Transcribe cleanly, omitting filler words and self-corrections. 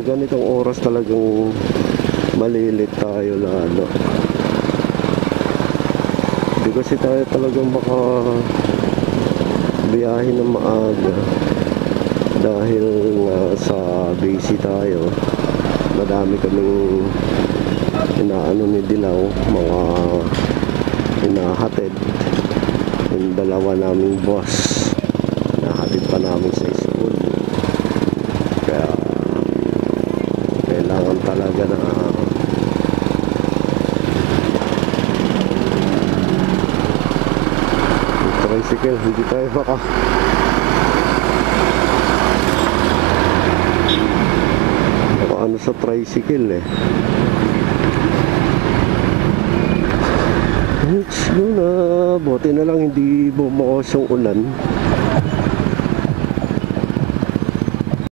Sa ganitong oras talagang malilit tayo lalo. Hindi kasi tayo talagang baka biyahe ng maaga dahil nga sa busy tayo. Madami kaming inaano ni Dilaw, mga hinahatid. Yung dalawa naming boss, nahatid pa namin sa school. Kaya kailangan talaga na yung tricycle, hindi tayo baka ano sa tricycle eh. Let's go na. Buti na lang hindi bumukas yung ulan.